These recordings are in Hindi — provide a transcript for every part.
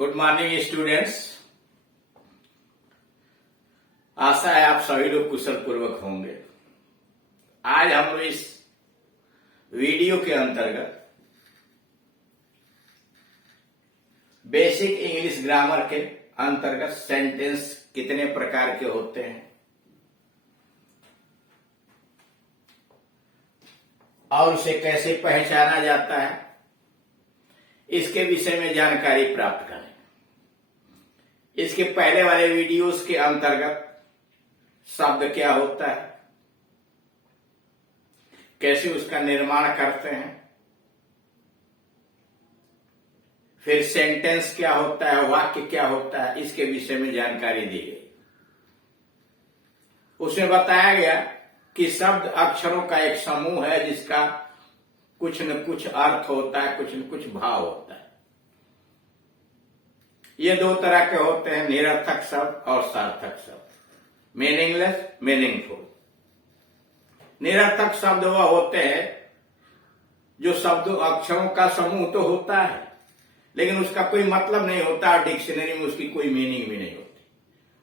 Good morning students. आशा है आप सभी लोग कुशल पूर्वक होंगे। आज हम लोग इस वीडियो के अंतर्गत बेसिक इंग्लिश ग्रामर के अंतर्गत सेंटेंस कितने प्रकार के होते हैं और उसे कैसे पहचाना जाता है, इसके विषय में जानकारी प्राप्त करें। इसके पहले वाले वीडियोस के अंतर्गत शब्द क्या होता है, कैसे उसका निर्माण करते हैं, फिर सेंटेंस क्या होता है, वाक्य क्या होता है, इसके विषय में जानकारी दी गई। उसमें बताया गया कि शब्द अक्षरों का एक समूह है जिसका कुछ न कुछ अर्थ होता है, कुछ न कुछ भाव होता है। ये दो तरह के होते हैं, निरर्थक शब्द और सार्थक शब्द, मीनिंगलेस, मीनिंगफुल। निरर्थक शब्द वह होते हैं जो शब्दों अक्षरों का समूह तो होता है लेकिन उसका कोई मतलब नहीं होता और डिक्शनरी में उसकी कोई मीनिंग भी नहीं होती,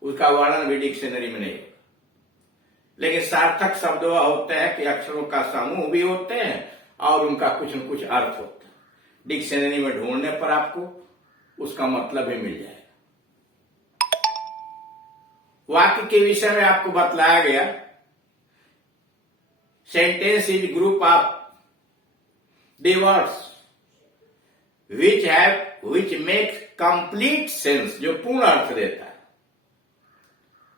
उसका वर्णन भी डिक्शनरी में नहीं होता। लेकिन सार्थक शब्द वह होते हैं कि अक्षरों का समूह भी होते हैं और उनका कुछ न कुछ अर्थ होता है। डिक्शनरी में ढूंढने पर आपको उसका मतलब भी मिल जाएगा। वाक्य के विषय में आपको बतलाया गया, sentence is group of the words which makes complete sense, जो पूर्ण अर्थ देता है।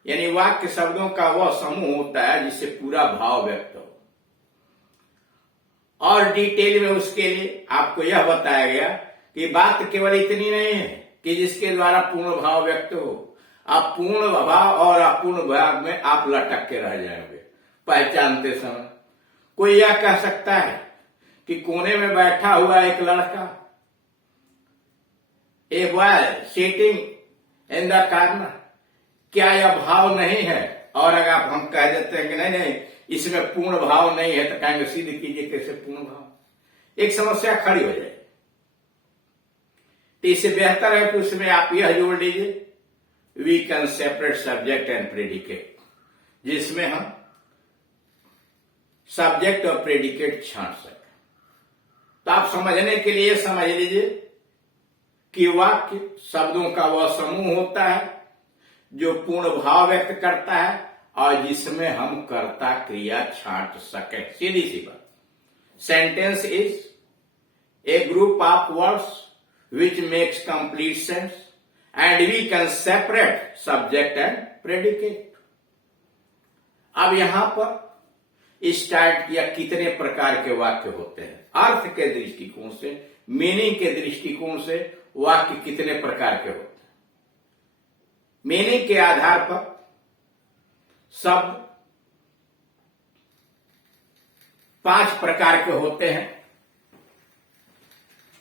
यानी वाक्य शब्दों का वह समूह होता है जिससे पूरा भाव व्यक्त हो। और डिटेल में उसके लिए आपको यह बताया गया कि बात केवल इतनी नहीं है कि जिसके द्वारा पूर्ण भाव व्यक्त हो। आप पूर्ण भाव और अपूर्ण भाव में आप लटक के रह जाएंगे पहचानते समय। कोई यह कह सकता है कि कोने में बैठा हुआ एक लड़का, a boy sitting in the corner, क्या यह भाव नहीं है? और अगर हम कह देते हैं कि नहीं नहीं इसमें पूर्ण भाव नहीं है तो कहेंगे सिद्ध कीजिए कैसे पूर्ण भाव। एक समस्या खड़ी हो जाए। तो इससे बेहतर है कि उसमें आप यह जोड़ लीजिए, we can separate subject and predicate, जिसमें हम सब्जेक्ट और प्रेडिकेट छांट सकें। तो आप समझने के लिए समझ लीजिए कि वाक्य शब्दों का वह समूह होता है जो पूर्ण भाव व्यक्त करता है और जिसमें हम कर्ता क्रिया छांट सके। सीधी सी बात। Sentence is a group of words which makes complete sense and we can separate subject and predicate। अब यहां पर स्टार्ट किया कितने प्रकार के वाक्य होते हैं। अर्थ के दृष्टिकोण से, मीनिंग के दृष्टिकोण से वाक्य कितने प्रकार के होते हैं। मीनिंग के आधार पर शब्द 5 प्रकार के होते हैं।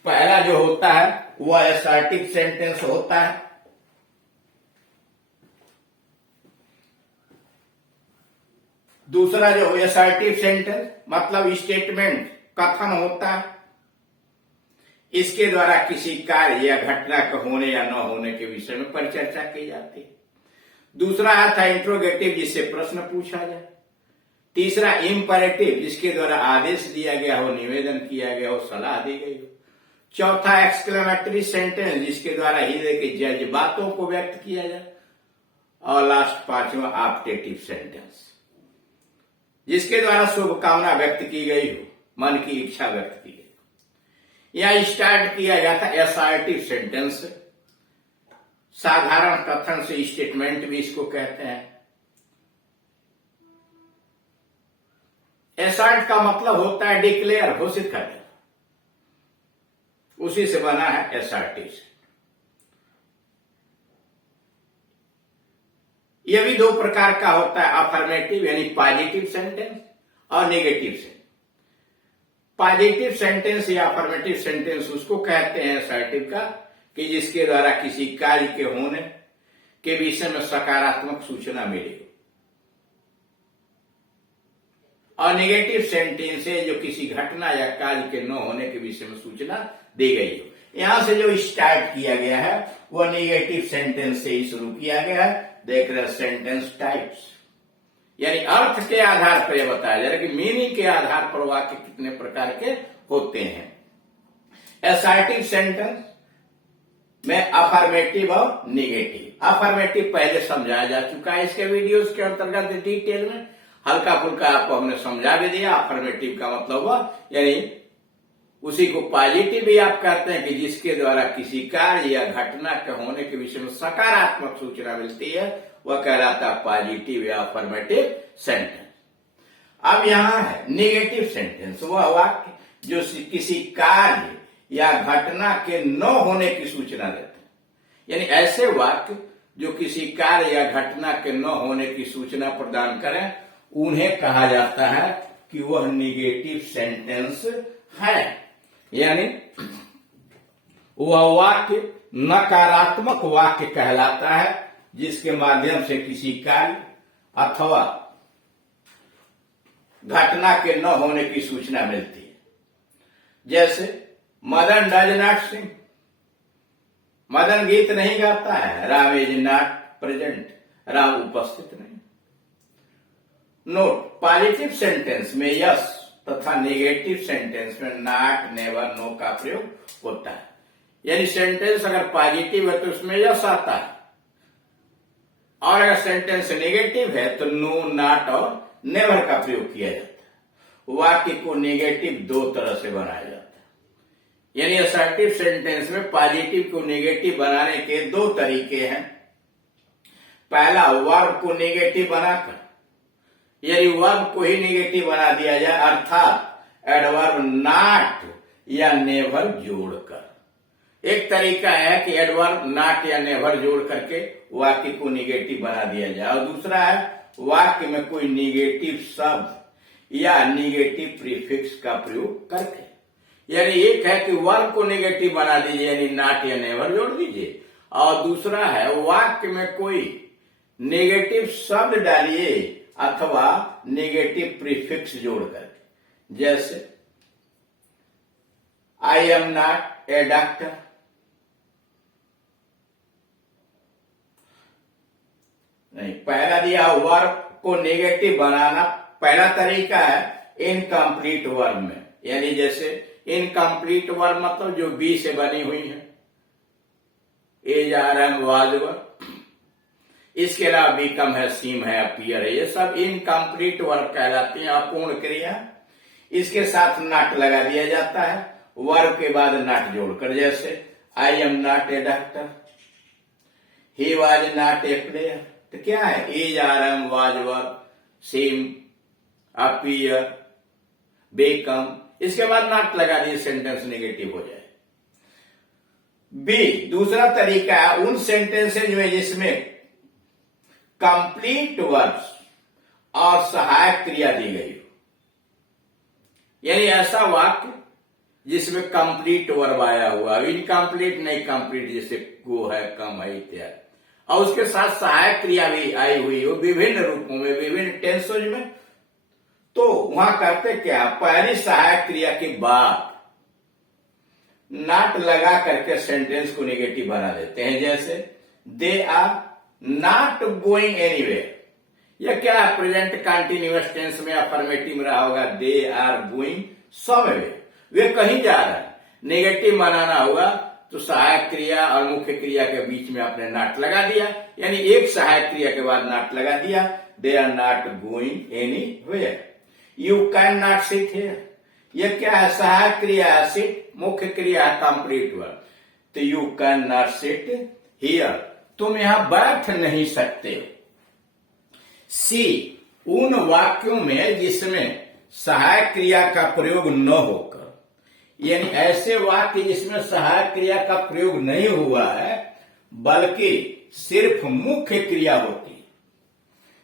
पहला जो होता है वह असर्टिव सेंटेंस होता है। दूसरा जो असर्टिव सेंटेंस मतलब स्टेटमेंट, कथन होता है। इसके द्वारा किसी कार्य या घटना के होने या न होने के विषय में परिचर्चा की जाती है। दूसरा आता है इंट्रोगेटिव, जिससे प्रश्न पूछा जाए। तीसरा इंपरेटिव, जिसके द्वारा आदेश दिया गया हो, निवेदन किया गया हो, सलाह दी गई हो। चौथा एक्सक्लेमेटरी सेंटेंस, जिसके द्वारा हृदय के जज्बातों को व्यक्त किया जाए। और लास्ट 5वां ऑप्टेटिव सेंटेंस, जिसके द्वारा शुभकामना व्यक्त की गई हो, मन की इच्छा व्यक्त की गई। यह स्टार्ट किया जाता है असर्टिव सेंटेंस से। साधारण कथन से, स्टेटमेंट भी इसको कहते हैं। असर्ट का मतलब होता है डिक्लेयर, घोषित कर देना। उसी से बना है असर्टिव। यह भी 2 प्रकार का होता है, अफर्मेटिव यानी पॉजिटिव सेंटेंस और नेगेटिव सेंटेंस। पॉजिटिव सेंटेंस या अफर्मेटिव सेंटेंस उसको कहते हैं असर्टिव का कि जिसके द्वारा किसी कार्य के होने के विषय में सकारात्मक सूचना मिले। और नेगेटिव सेंटेंस है जो किसी घटना या कार्य के न होने के विषय में सूचना दी गई हो। यहां से जो स्टार्ट किया गया है वह निगेटिव सेंटेंस से ही शुरू किया गया है। देख रहे सेंटेंस टाइप्स, यानी अर्थ के आधार पर यह बताया जा रहा है कि मीनिंग के आधार पर वाक्य कितने प्रकार के होते हैं। असर्टिव सेंटेंस में अफर्मेटिव और निगेटिव। अफर्मेटिव पहले समझाया जा चुका है इसके वीडियोस के अंतर्गत डिटेल में, हल्का फुल्का आपको हमने समझा भी दिया। अफर्मेटिव का मतलब हुआ यानी उसी को पॉजिटिव भी आप कहते हैं कि जिसके द्वारा किसी कार्य या घटना के होने के विषय में सकारात्मक सूचना मिलती है, वह कहलाता है पॉजिटिव या अफर्मेटिव सेंटेंस। अब यहां है निगेटिव सेंटेंस, वह वाक्य जो किसी कार्य या घटना के न होने की सूचना देते हैं। यानी ऐसे वाक्य जो किसी कार्य या घटना के न होने की सूचना प्रदान करें उन्हें कहा जाता है कि वह निगेटिव सेंटेंस है। यानी वह वाक्य नकारात्मक वाक्य कहलाता है जिसके माध्यम से किसी कार्य अथवा घटना के न होने की सूचना मिलती है। जैसे मदन डज नॉट सिंग, मदन गीत नहीं गाता है। Ram is not present, Ram उपस्थित नहीं। नोट, पॉजिटिव सेंटेंस में यस तथा नेगेटिव सेंटेंस में नॉट, नेवर, नो का प्रयोग होता है। यानी सेंटेंस अगर पॉजिटिव है तो उसमें यस आता है, और अगर सेंटेंस नेगेटिव है तो नो, नॉट और नेवर का प्रयोग किया जाता है। वाक्य को नेगेटिव दो तरह से बनाया जाता है। यानी असर्टिव सेंटेंस में पॉजिटिव को नेगेटिव बनाने के दो तरीके हैं। पहला, वर्ब को नेगेटिव बनाकर, यानी वर्ब को ही नेगेटिव बना दिया जाए, अर्थात एडवर्ब नॉट या नेवर जोड़कर। एक तरीका है कि एडवर्ब नॉट या नेवर जोड़ करके वाक्य को नेगेटिव बना दिया जाए, और दूसरा है वाक्य में कोई नेगेटिव शब्द या नेगेटिव प्रीफिक्स का प्रयोग करके। यानी एक है कि वर्ब को नेगेटिव बना दीजिए, यानी नॉट या नेवर जोड़ दीजिए, और दूसरा है वाक्य में कोई नेगेटिव शब्द डालिए अथवा नेगेटिव प्रीफिक्स जोड़ करके। जैसे I am not a doctor, नहीं, पहला दिया वर्ब को नेगेटिव बनाना। पहला तरीका है इनकम्प्लीट वर्ब में, यानी जैसे इनकम्प्लीट वर्ब मतलब जो बी से बनी हुई है, एज, आर, एम, वाज, वर। इसके अलावा बिकम है, सीम है, अपीयर है, ये सब इनकम्प्लीट वर्ब कहलाती हैं, अपूर्ण क्रिया। इसके साथ नॉट लगा दिया जाता है वर्ब के बाद नॉट जोड़कर। जैसे I am not a doctor, he was not a player. तो क्या है, is, are, am, was, were, seem, appear, become, इसके बाद नॉट लगा दिए, सेंटेंस नेगेटिव हो जाए। बी, दूसरा तरीका है उन सेंटेंसेज में जिसमें कंप्लीट वर्ब्स और सहायक क्रिया दी गई हो। यानी ऐसा वाक्य जिसमें कंप्लीट वर्ब आया हुआ, इनकम्प्लीट नहीं, कंप्लीट, जैसे गो है, कम है इत्यादि, और उसके साथ सहायक क्रिया भी आई हुई हो विभिन्न रूपों में, विभिन्न टेंसों में। तो वहां करते क्या, पहली सहायक क्रिया के बाद नॉट लगा करके सेंटेंस को नेगेटिव बना देते हैं। जैसे they are not going anywhere, यह क्या है, प्रेजेंट कंटिन्यूअस टेंस में अफर्मेटिव में रहा होगा, दे आर गोइंग समवेयर, वे कहीं जा रहे हैं। नेगेटिव बनाना होगा तो सहायक क्रिया और मुख्य क्रिया के बीच में आपने नॉट लगा दिया, यानी एक सहायक क्रिया के बाद नॉट लगा दिया, they are not going anywhere. You cannot sit here, यह क्या है, सहायक क्रिया है सिट, मुख्य क्रिया है कंप्लीट वर्ब, तो you cannot sit here, तुम यहां बैठ नहीं सकते। सी, उन वाक्यों में जिसमें सहायक क्रिया का प्रयोग न होकर, यानी ऐसे वाक्य जिसमें सहायक क्रिया का प्रयोग नहीं हुआ है बल्कि सिर्फ मुख्य क्रिया होती है।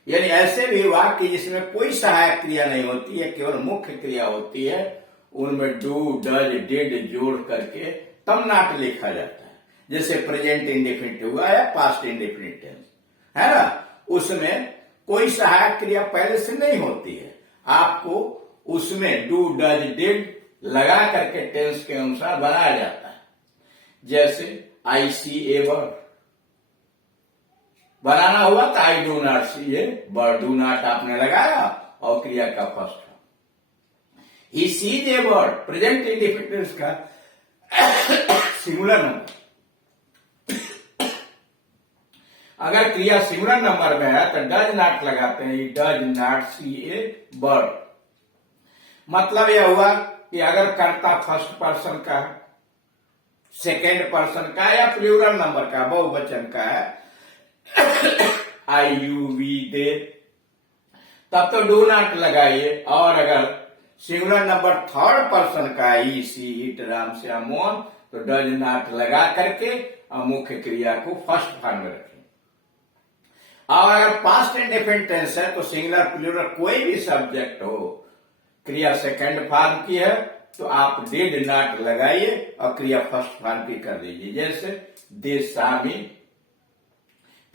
यानी ऐसे भी वाक्य जिसमें कोई सहायक क्रिया नहीं होती है, केवल मुख्य क्रिया होती है, उनमें डू, डज, डिड जोड़ करके तब नॉट लिखा जाता है। जैसे प्रेजेंट इंडेफिनिट हुआ है, पास्ट इंडेफिनिट टेंस है ना, उसमें कोई सहायक क्रिया पहले से नहीं होती है, आपको उसमें डू, डज, डिड लगा करके टेंस के अनुसार बनाया जाता है। जैसे आई सी ए बर्ड, बनाना हुआ तो I do not see a bird, do not आपने लगाया और क्रिया का first form. He sees a bird, present indefinite का सिंगुलर नंबर। अगर क्रिया सिंगुलर नंबर में है तो डज नॉट लगाते हैं, does not see a bird. मतलब यह हुआ कि अगर कर्ता फर्स्ट पर्सन का है, सेकेंड पर्सन का या प्लूरल नंबर का, बहुवचन का है, आई यू वी दे, तब तो डू नॉट लगाइए। और अगर सिंगुलर नंबर थर्ड पर्सन का, ई सी इट राम श्याम मोहन, तो डज नॉट लगा करके मुख्य क्रिया को फर्स्ट फॉर्म में रखें। और अगर पास्ट इंडेफिनिट टेंस है तो सिंगुलर प्लूरल कोई भी सब्जेक्ट हो, क्रिया सेकंड फॉर्म की है तो आप डिड नॉट लगाइए और क्रिया फर्स्ट फॉर्म की कर दीजिए। जैसे दे सा मी,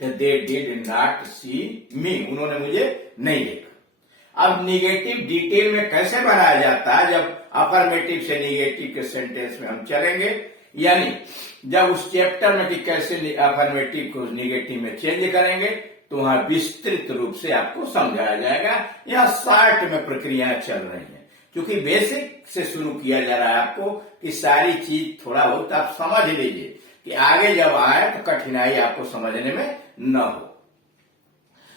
दे डिड नॉट सी मी, उन्होंने मुझे नहीं देखा। अब निगेटिव डिटेल में कैसे बनाया जाता है, जब अफर्मेटिव से निगेटिव के सेंटेंस में हम चलेंगे, यानी जब उस चैप्टर में कि कैसे अफर्मेटिव को निगेटिव में चेंज करेंगे तो वहां विस्तृत रूप से आपको समझाया जाएगा। यह शॉर्ट में प्रक्रियाएं चल रही हैं, क्योंकि बेसिक से शुरू किया जा रहा है आपको कि सारी चीज थोड़ा बहुत आप समझ लीजिए कि आगे जब आए तो कठिनाई आपको समझने में न हो।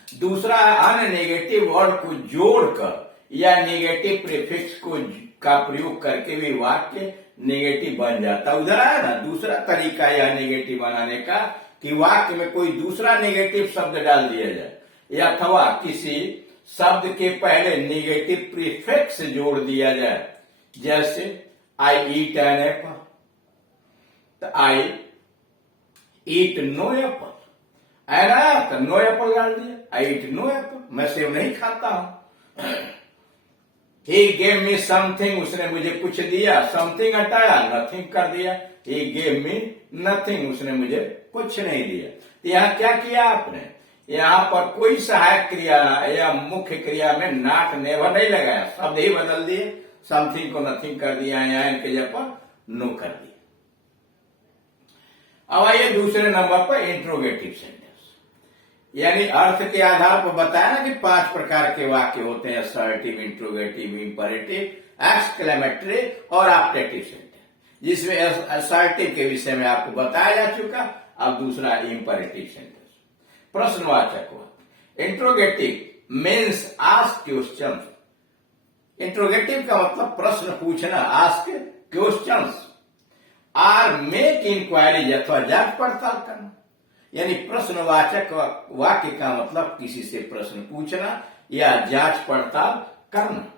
दूसरा, अन्य नेगेटिव वर्ड को जोड़कर या नेगेटिव प्रीफिक्स को का प्रयोग करके भी वाक्य नेगेटिव बन जाता। उधर आया ना दूसरा तरीका यह नेगेटिव बनाने का कि वाक्य में कोई दूसरा नेगेटिव शब्द डाल दिया जाए, या अथवा किसी शब्द के पहले नेगेटिव प्रीफिक्स जोड़ दिया जाए। जैसे आई ईट एन एप्पल, तो आई ईट नो एप्पल, आया तो नो एप्पल डाल दिया, आई ईट नो एप्पल, मैं सेब नहीं खाता हूं। ही गेव मी समथिंग, उसने मुझे कुछ दिया, समथिंग हटाया, नथिंग कर दिया। ही गेव मी नथिंग, उसने मुझे कुछ नहीं दिया। यहां क्या किया आपने, यहां पर कोई सहायक क्रिया या मुख्य क्रिया में नॉट नेवर नहीं लगाया, शब्द ही बदल दिए, समथिंग को नथिंग कर दिया या इनके जगह पर नो कर दिया। अब आइए दूसरे नंबर पर इंट्रोगेटिव सेंटेंस, यानी अर्थ के आधार पर बताया ना कि 5 प्रकार के वाक्य होते हैं, असर्टिव, इंट्रोगेटिव, इंपरेटिव, एक्सक्लेमेटरी और ऑप्टेटिव सेंटेंस, जिसमें असर्टिव के विषय में आपको बताया जा चुका। अब दूसरा इंपरेटिव सेंटेंस, प्रश्नवाचक वाक्य। Interrogative means ask question, interrogative का मतलब प्रश्न पूछना, ask questions, or make inquiry अथवा जांच पड़ताल करना। यानी प्रश्नवाचक वाक्य का मतलब किसी से प्रश्न पूछना या जांच पड़ताल करना।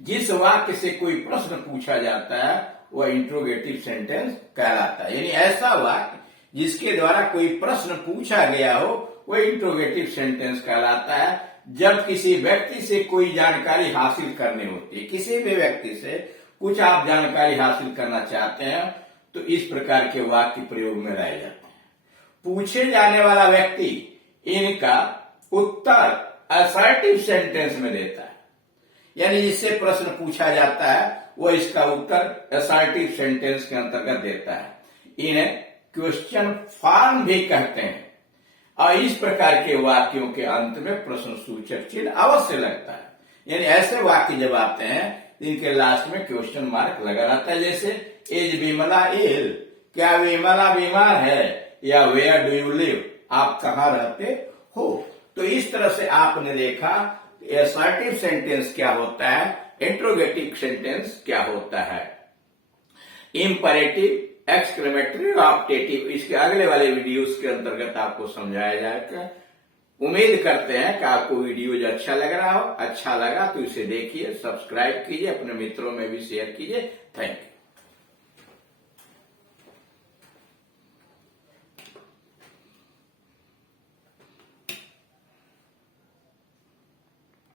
जिस वाक्य से कोई प्रश्न पूछा जाता है वह इंट्रोगेटिव सेंटेंस कहलाता है। यानी ऐसा वाक्य जिसके द्वारा कोई प्रश्न पूछा गया हो वह इंट्रोगेटिव सेंटेंस कहलाता है। जब किसी व्यक्ति से कोई जानकारी हासिल करनी होती है, किसी भी व्यक्ति से कुछ आप जानकारी हासिल करना चाहते हैं तो इस प्रकार के वाक्य प्रयोग में लाए जाते हैं। पूछे जाने वाला व्यक्ति इनका उत्तर असर्टिव सेंटेंस में देता है, यानी जिससे प्रश्न पूछा जाता है वह इसका उत्तर असर्टिव सेंटेंस के अंतर्गत देता है। इन्हें क्वेश्चन फॉर्म भी कहते हैं और इस प्रकार के वाक्यों के अंत में प्रश्न सूचक चिन्ह अवश्य लगता है। यानी ऐसे वाक्य जब आते हैं इनके लास्ट में क्वेश्चन मार्क लगा रहता है। जैसे इज विमला इल, क्या विमला बीमार है, या वेयर डू यू लिव, आप कहां रहते हो। तो इस तरह से आपने देखा असर्टिव सेंटेंस क्या होता है, इंट्रोगेटिव सेंटेंस क्या होता है, इंपरेटिव, एक्सक्लेमेटरी और ऑप्टेटिव। इसके अगले वाले वीडियोस के अंतर्गत आपको समझाया जाएगा। उम्मीद करते हैं कि आपको वीडियो जो अच्छा लग रहा हो, अच्छा लगा तो इसे देखिए, सब्सक्राइब कीजिए, अपने मित्रों में भी शेयर कीजिए। Thank you.